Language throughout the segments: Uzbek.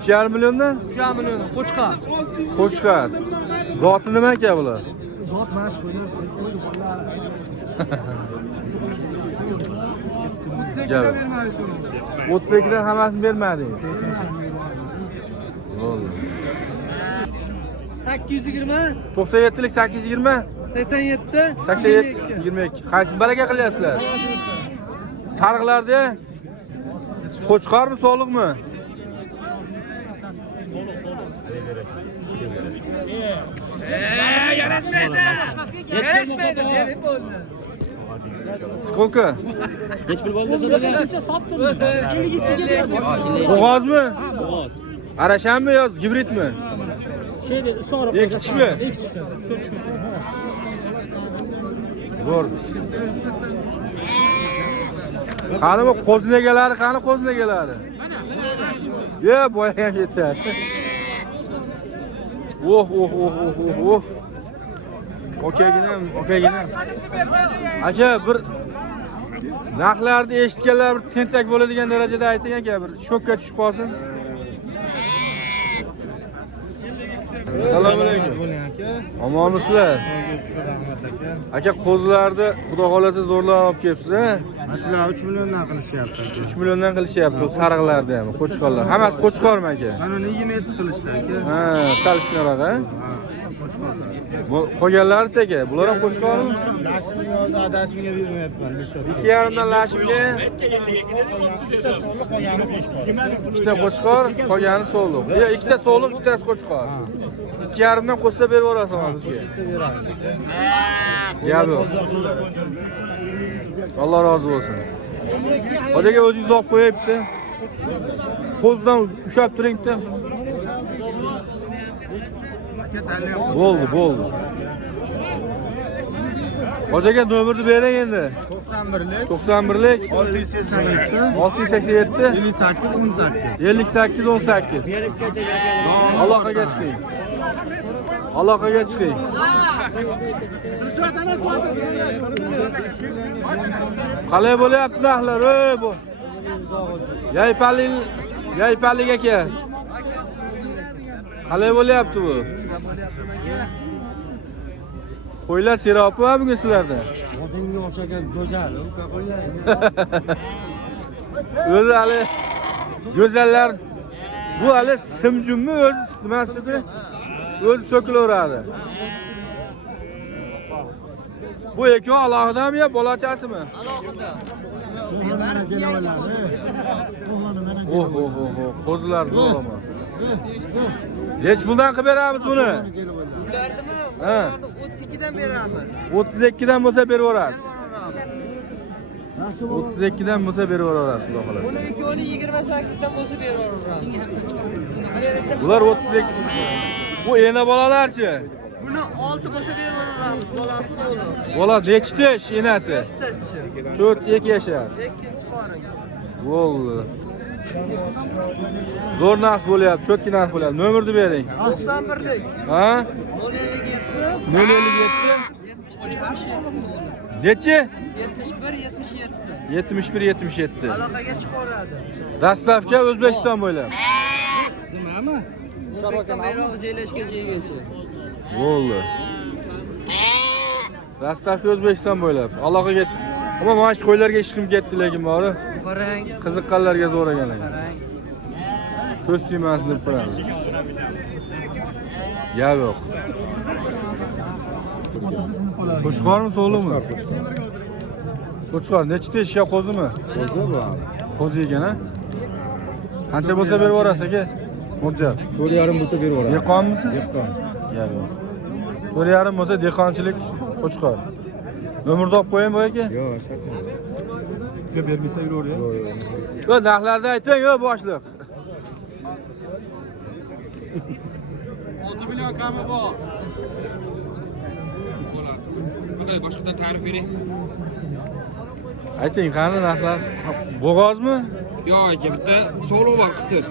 3,5 milliondan? 3,5 million. Qo'chqar. Qo'chqar. Zoti nima ekan bular? Zot mash qo'ydi. Gel. 32'den hammasini bermadingiz. Bo'ldi. 820, 97lik 820, 87, 87, 22. Qaysi balaga qilyapsizlar? Sariqlarda Qo'chqarmi, so'liqmi? yarashmaydi. Berib bo'ldi. Сколько? Neç bir balda necha sotdim? 52 ga Bo'g'ozmi? Arashanmi yo gibridmi? Şey dedi, sonra Ekitishmi? Zo'r. Qani bu qo'znegalari, qani qo'znegalari? Ye, boyagan yetar. Oh. Okeyginam. Aka bir narxlarni eshitganlar bir tentak bo'ladigan darajada ayting aka, bir shokka tushib qolsin. Assalomu alaykum. Omonmisizlar? Aka qo'zlarni xudo xolasa zo'rlab olib kelibsiz, ha? Masala 3 milliondan qilishyapti. 3 milliondan qilishyapti sariqlarni ham, qo'chqorlar. Hammasi qo'chqormi aka? Mana uni 27 qilishdi aka. Ha, sal kichkinaroq, ha? Bu qolganlari aka, bular ham qo'chqormi? Lashimga yozdi, adashimga bermayapman. 2,5 dan lashimga. Ikkita qo'chqor, qolgani so'liq. Yo, ikkita so'liq, ikkitasi qo'chqor. 2,5 dan qo'shsa berib yuborasiz bizga. Gap yo'q. Alloh rozi bo'lsin. Hojaga o'zingiz olib qo'yibdi. Qo'zdan ushab turingda. Bo'ldi. Hojaga nomerni bering endi. 91lik 687 58 18. Aloqaga chiqing. Qalay bo'lyapti narxlar, ey bu? Yaypallik aka. Qalay bo'lyapti bu? Qo'ylar seropi va bugun sizlarda? O'zingga o'xshagan go'zal, qo'ylar. O'zi hali go'zallar bu hali simjummi o'zi nimasida? O'zi to'kilaveradi. Bu eko alohidami yo bolachasimi? Alohida. Oh, qo'zlar zo'rama. Nech puldan qilib beramiz buni? Ulardimi? Ha. 32 dan beramiz. 32 dan bo'lsa berib yuborasiz. 32 dan bo'lsa berib yuborasiz, xudo xolasa. Buni ikkovini 28 dan bo'lsa berib yuboramiz. Bular 32. Bu ena bolalarchi? Buni 6 bo'lsa berib yuboramiz. Bolasi so'liq. Bola nechtish enasi? 4 yashar. Ikkinchi qorin. Bo'ldi. Zo'r narx bo'lyapti, cho'tki narx bo'lyapti. Nomerni bering. 91lik. Ha? 057. Nechi? 71 77. 77. Aloqaga chiqaradi. Dastavka O'zbekiston bo'ylab. Nimami? O'zbekiston bayrog'i joylashgan joygacha. Bo'ldi. Dastavka O'zbekiston bo'ylab. Aloqaga Ammo mana shu qo'ylarga ishqim ketdi lekin bori. Qarang. Qiziqqanlarga zo'r ekan. Ko'z tiymasin deb qo'yamiz. Gap yo'q. Qo'chqormi, so'liqmi? Qo'chqor nechta ishga qo'zimi? Qo'zi bu. Qo'zi ekan, ha? Qancha bo'lsa berib yuborasiz aka? Mo'ljal. 4,5 bo'lsa berib yuboramiz. Dehqonmisiz? Dehqon. Gap yo'q. 4,5 bo'lsa dehqonchilik qo'chqor. Nomerni olib qo'ying bu aka? Yo'q, shakar. Sizga bermasa yuraver. Yo, narxlarni ayting, yo boshliq. 6 million kami bor. Qanday boshqadan ta'rif bering? Ayting, qani narxlar? Bo'g'ozmi? Yo'q aka, bitta so'liq bor qisir.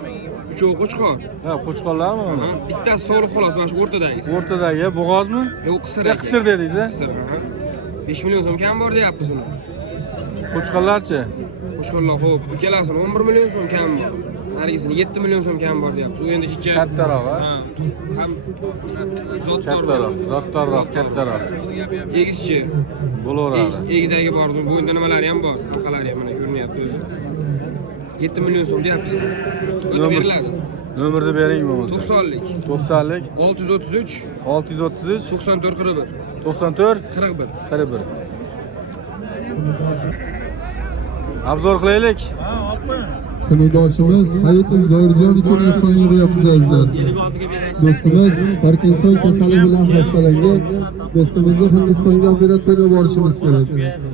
Uchovi qo'chqor. Ha, qo'chqorlarmi uni? Bittasi so'liq xolos, mana shu o'rtadagisi. O'rtadagi bo'g'ozmi? Yo'q, qisir aka. Qisir dedingiz, ha? Qisir. 5 million so'm kam bor deyapmiz uni. Qo'chqorlarchi? Qo'chqorlar xo'p, ikkalasini 11 million so'm kam bor. Harigisini 7 million so'm kam bor deyapmiz. U endi ishcha. Kattaroq, ha? Ha. Ham zotdor. Kattaroq, zotdorroq, kattaroq. Egizchi. Bo'laveradi. Egizagiga bordim. Bu endi nimalari ham bor. Halqalari ham mana ko'rinyapti o'zi. 7 million so'm deyapmiz. O'tib beriladi. Nomerni bering bo'lmasa. 90lik. 90lik 633 633 94 41 94 41. 41. Obzor qilaylik. Sinfdoshimiz Hayitim Zoirjon uchun ehson yig'yapmiz azizlar. Do'stimiz Parkinson kasali bilan hastalangan. Do'stimizni Hindistonga operatsiyaga borishimiz kerak.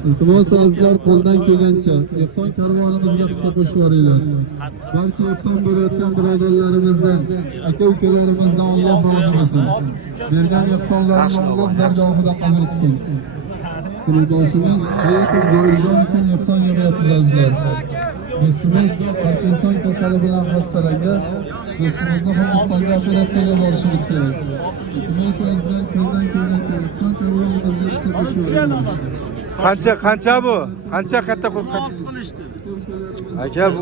Iltimos azizlar qo'ldan kelgancha ehson karvonimizga hissa qo'shib yuboringlar. Barcha ehson berayotgan birodarlarimizdan, aka-ukalarimizdan Alloh rozi bo'lsin. Bergan ehsonlarini Alloh dargohida qabul qilsin. Sinfdoshimiz Hayitim Zoirjon uchun ehson yig'yapmiz azizlar. Do'stimiz Parkinson kasali bilan hastalangan. Do'stimizni Hindistonga operatsiyaga borishimiz kerak. Iltimos azizlar qo'ldan kelgancha ehson karvonimizga hissa qo'shib yuboringlar. Qancha bu? Qancha katta aka bu?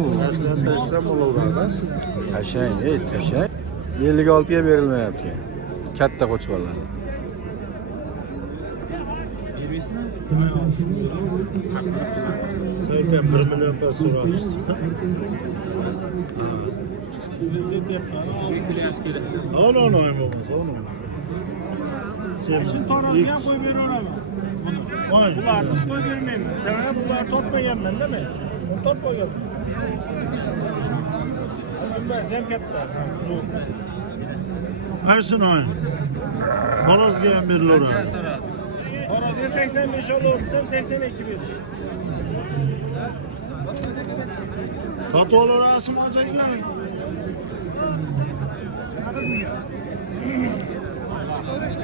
Tashang, tashang. 56 ga berilmayapti. Katta qo'chqorlar. Sen 1 million pas so'rashdi. Onu bo'lmasa, onu. Sen tarafga ham qo'yib beraveraman. Bularni qo'yib bermayman. Sen bularni topmaganman-da men. Uni topmaganman. Sen katta. Qaysini oy? Xorozga ham berilaveradi. Xorozga 85 olsam 82 berishdi. Fatvolar rasm olacaklar.